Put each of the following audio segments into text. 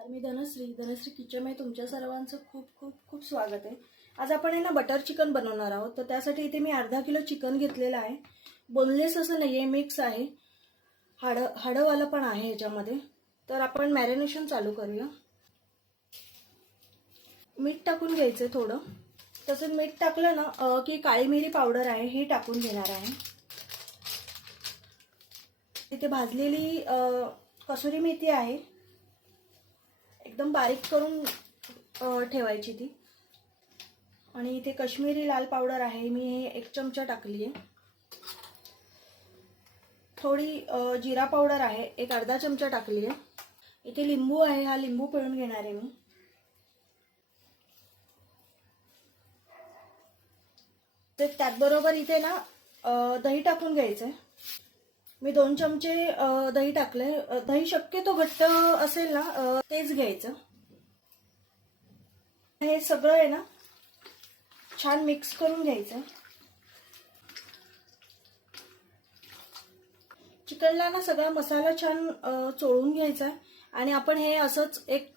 नमस्कार मी धनश्री. धनश्री किचनमध्ये तुमच्या सर्वांचं खूप खूप खूप स्वागत आहे. आज आपण आहे ना बटर चिकन बनवणार आहोत. तर त्यासाठी इथे मी अर्धा किलो चिकन घेतलेलं आहे. बोनलेस असं नाही आहे मिक्स आहे. हाडं हाडंवालं पण आहे ह्याच्यामध्ये तर आपण मॅरिनेशन चालू करूया. मीठ टाकून घ्यायचं आहे थोडं. तसंच मीठ टाकलं ना की काळी मिरी पावडर आहे हे टाकून घेणार आहे. इथे भाजलेली कसुरी मेथी आहे. एकदम बारीक करून ठेवायची ती. आणि इथे कश्मीरी लाल पावडर आहे मी हे एक चमचा टाकली आहे थोडी जिरा पावडर आहे एक अर्धा चमचा टाकली आहे इथे लिंबू आहे हा लिंबू पिळून घेणार आहे मी. ते त्याचबरोबर इथे ना दही टाकून घ्यायचं आहे मी दोन चमचे दही टाकले दही शक्यतो घट्ट असेल ना तेच घ्यायचं. हे सगळं आहे ना छान मिक्स करून घ्यायचं. चिकनला ना सगळा मसाला छान चोळून घ्यायचा आणि आपण हे असंच एक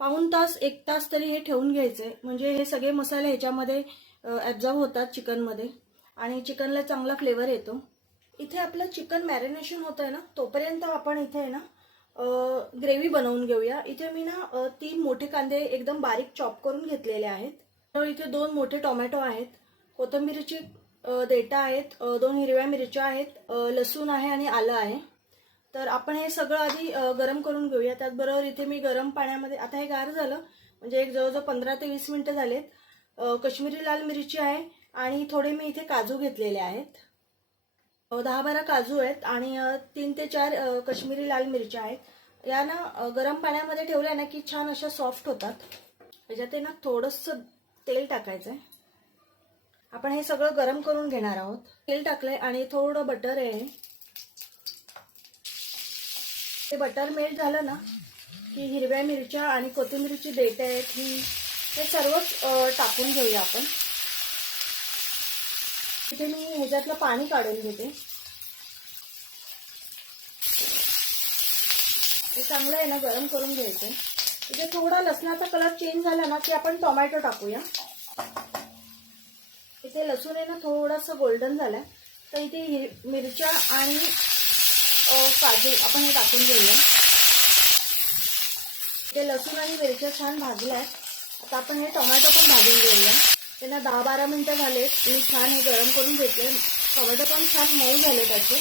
पाऊण तास एक तास तरी हे ठेवून घ्यायचे म्हणजे हे सगळे मसाले ह्याच्यामध्ये ॲब्झॉर्ब होतात चिकनमध्ये. आणि चिकनला चांगला फ्लेवर येतो. इथे आपलं चिकन मॅरिनेशन होतं आहे ना तोपर्यंत आपण इथे आहे ना ग्रेव्ही बनवून घेऊया. इथे मी ना तीन मोठे कांदे एकदम बारीक चॉप करून घेतलेले आहेत. तर इथे दोन मोठे टोमॅटो आहेत. कोथिंबीरची देटा आहेत दोन हिरव्या मिरच्या आहेत लसूण आहे आणि आलं आहे. तर आपण हे सगळं आधी गरम करून घेऊया. त्याचबरोबर इथे मी गरम पाण्यामध्ये आता हे गार झालं म्हणजे एक जवळजवळ पंधरा ते वीस मिनिटं झालेत. कश्मीरी लाल मिरची आहे आणि थोडे मी इथे काजू घेतलेले आहेत. दहा बारा काजू आहेत आणि तीन ते चार कश्मीरी लाल मिरच्या आहेत. या ना गरम पाण्यामध्ये ठेवल्या ना की छान अशा सॉफ्ट होतात. त्याच्यात ना थोडंसं तेल टाकायचं आहे आपण हे सगळं गरम करून घेणार आहोत. तेल टाकलंय आणि थोडं बटर आहे. ते बटर मेल्ट झालं ना की हिरव्या मिरच्या आणि कोथिंबीरची देट आहेत ही हे सर्वच टाकून घेऊया आपण. इथे मी ह्याच्यातलं पाणी काढून घेते. हे चांगलं आहे ना गरम करून घ्यायचं. इथे थोडा लसणाचा कलर चेंज झाला ना की आपण टोमॅटो टाकूया. इथे लसूण आहे ना थोडंसं गोल्डन झालं तर इथे हि मिरच्या आणि काजू आपण हे टाकून घेऊया. इथे लसूण आणि मिरच्या छान भाजल्या आहेत आता आपण हे टोमॅटो पण भाजून घेऊया. त्यांना दहा बारा मिनटं झाले. मी छान हे गरम करून घेतले. टोमॅटो पण छान मऊ झाले त्याचे.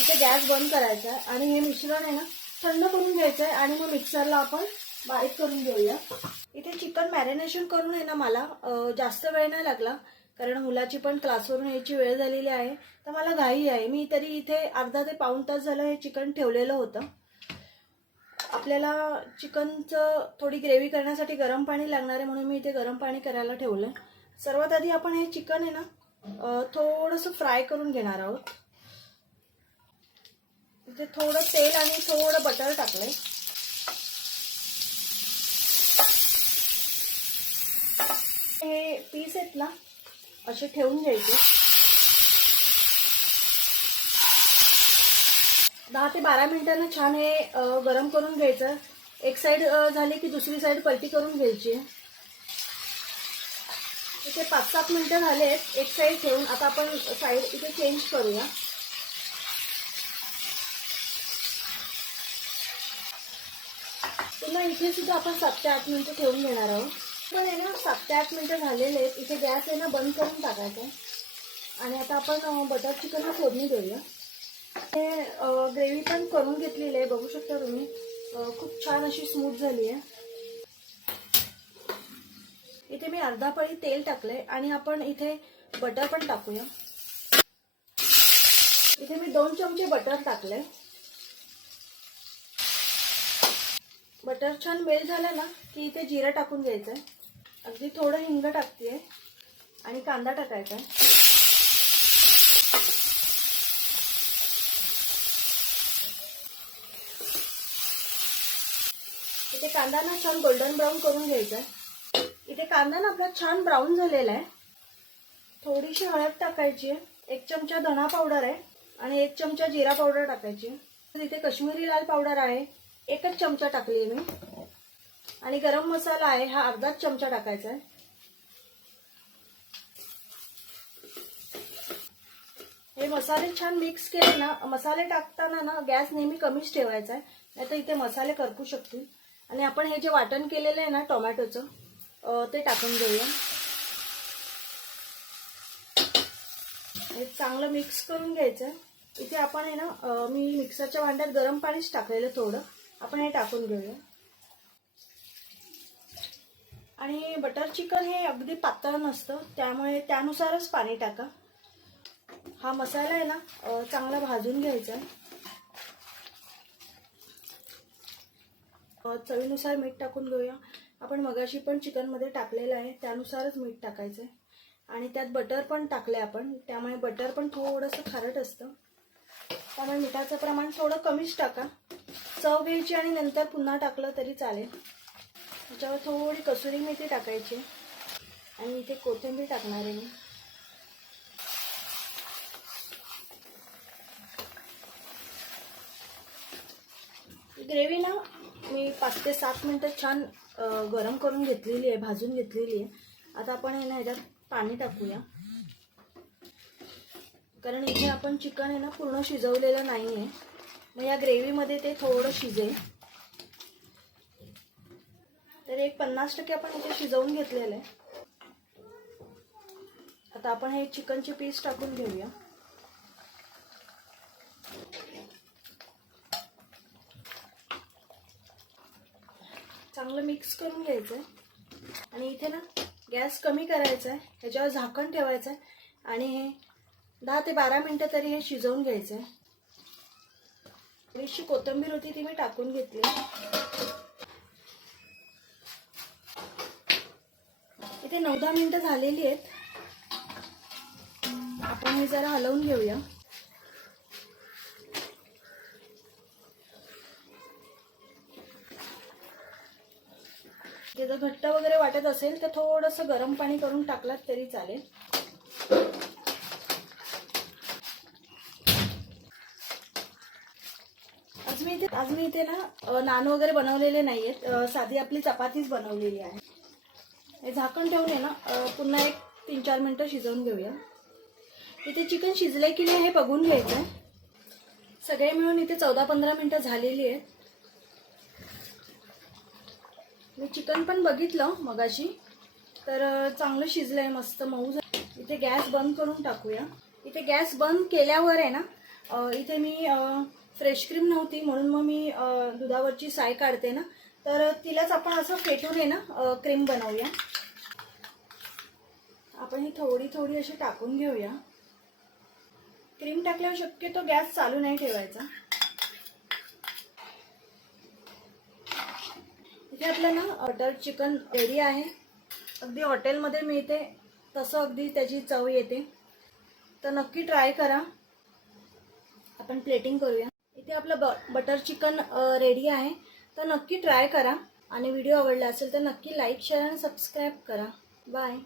इथे गॅस बंद करायचा आहे आणि हे मिश्रण आहे ना थंड करून घ्यायचं आहे आणि मग मिक्सरला आपण बारीक करून घेऊया. इथे चिकन मॅरिनेशन करून आहे ना मला जास्त वेळ नाही लागला. कारण मुलाची पण क्लासवरून यायची वेळ झालेली आहे. तर मला घाई आहे. मी तरी इथे अर्धा ते पाऊण तास झालं हे चिकन ठेवलेलं होतं. आपल्याला चिकनचं थोडी ग्रेव्ही करण्यासाठी गरम पाणी लागणार आहे म्हणून मी इथे गरम पाणी करायला ठेवलं आहे सर्वात आधी आपण हे चिकन आहे ना थोडंसं फ्राय करून घेणार आहोत. इथे थोडं तेल आणि थोडं बटर टाकलंय. हे पीस आहेत ना असे ठेवून घ्यायचे. दहा ते बारा मिनिटांना छान हे गरम करून घ्यायचं. एक साईड झाली की दुसरी साईड पलटी करून घ्यायची इथे पाच सात मिनटं झाले आहेत एक साईड ठेवून आता आपण साईड इथे चेंज करूया. पुन्हा इथे सुद्धा आपण सात ते आठ मिनटं ठेवून घेणार आहोत. पण आहे ना सात ते आठ मिनटं झालेले आहेत. इथे गॅस आहे ना बंद करून टाकायचा आहे. आणि आता आपण बटर चिकनला फोडणी देऊया. हे ग्रेव्ही पण करून घेतलेली आहे. बघू शकता तुम्ही. खूप छान अशी स्मूथ झाली आहे. इथे मी अर्धा पळी तेल टाकले आणि आपण इथे बटर पण टाकूया. इथे मी दोन चमचे बटर टाकले बटर छान मेल झालं ना की इथे जिरं टाकून घ्यायचं आहे अगदी थोडं हिंग टाकते आणि कांदा टाकायचा आहे. इथे कांदा ना छान गोल्डन ब्राऊन करून घ्यायचा आहे. इथे कांदा ना आपला छान ब्राऊन झालेला आहे. थोडीशी हळद टाकायची आहे. एक चमचा धणा पावडर आहे आणि एक चमचा जिरा पावडर टाकायची आहे. तर इथे कश्मीरी लाल पावडर आहे. एकच चमचा टाकली मी. आणि गरम मसाला आहे हा अर्धाच चमचा टाकायचा आहे. हे मसाले छान मिक्स केले ना मसाले टाकताना ना गॅस नेहमी कमीच ठेवायचा आहे. नाहीतर इथे मसाले करपू शकतील. आणि आपण हे जे वाटण केलेलं आहे ना टोमॅटोचं ते टाकून घेऊया. हे चांगलं मिक्स करून घ्यायचं. इथे आपण आहे ना मी मिक्सरच्या भांड्यात गरम पाणीच टाकलेलं थोडं. आपण हे टाकून घेऊया. आणि बटर चिकन हे अगदी पातळ नसतं त्यामुळे त्यानुसारच पाणी टाका. हा मसाला आहे ना चांगला भाजून घ्यायचा. आहे चवीनुसार मीठ टाकून घेऊया. आपण मगाशी पण चिकनमध्ये टाकलेलं आहे त्यानुसारच मीठ टाकायचं आहे आणि त्यात बटर पण टाकले आपण त्यामुळे बटर पण थोडंसं खारट असतं. त्यामुळे मिठाचं प्रमाण थोडं कमीच टाका. चव घ्यायची आणि नंतर पुन्हा टाकलं तरी चालेल. त्याच्यावर थोडी कसुरी मेथी टाकायची. आणि इथे कोथिंबीर टाकणार आहे मी. ग्रेव्ही ना मी पाच ते सात मिनटं छान गरम करून घेतलेली आहे भाजून घेतलेली आहे. आता आपण हे ना ह्याच्यात पाणी टाकूया. कारण इथे आपण चिकन आहे ना पूर्ण शिजवलेलं नाही आहे. मग या ग्रेव्हीमध्ये ते थोडं शिजेल. तर एक पन्नास टक्के आपण इथे शिजवून घेतलेलं आहे. आता आपण हे चिकनचे पीस टाकून घेऊया. चांगलं मिक्स करून घ्यायचं आहे आणि इथे ना गॅस कमी करायचा आहे ह्याच्यावर झाकण ठेवायचं आहे आणि हे दहा ते बारा मिनटं तरी हे शिजवून घ्यायचं आहे थोडीशी कोथिंबीर होती ती मी टाकून घेतली. इथे नऊ दहा मिनटं झालेली आहेत. आपण हे जरा हलवून घेऊया. ते जर घट्ट वगैरे वाटत असेल तर थोडंसं गरम पाणी करून टाकलात तरी चालेल. आज मी इथे आज मी इथे ना नान वगैरे बनवलेले नाही आहेत साधी आपली चपातीच बनवलेली आहे. हे झाकण ठेवून आहे ना पुन्हा एक तीन चार मिनटं शिजवून घेऊया. इथे चिकन शिजलंय की नाही हे बघून घ्यायचं आहे सगळे मिळून इथे चौदा पंधरा मिनटं झालेली आहेत. मी चिकन पण बघितलं मगाशी. तर चांगलं चांगलं शिजलंय मस्त मऊ झालं इथे गॅस बंद करून टाकूया. इथे गॅस बंद केल्यावर आहे ना इथे मी फ्रेश क्रीम नव्हती म्हणून मग मी दुधावरची साय काढते ना. तर तिलाच आपण असं फेटून आहे ना क्रीम बनवूया. आपण ही थोडी थोडी अशी टाकून घेऊया. क्रीम टाकल्यावर शक्यतो गॅस चालू नाही ठेवायचा. इथे आपलं ना बटर चिकन रेडी आहे. अगदी हॉटेलमध्ये मिळते. तसं अगदी त्याची चव येते. तर नक्की ट्राय करा. आपण प्लेटिंग करूया. इथे आपलं ब बटर चिकन रेडी आहे. तर नक्की ट्राय करा. आणि व्हिडिओ आवडला असेल तर नक्की लाईक शेअर आणि सबस्क्राईब करा. बाय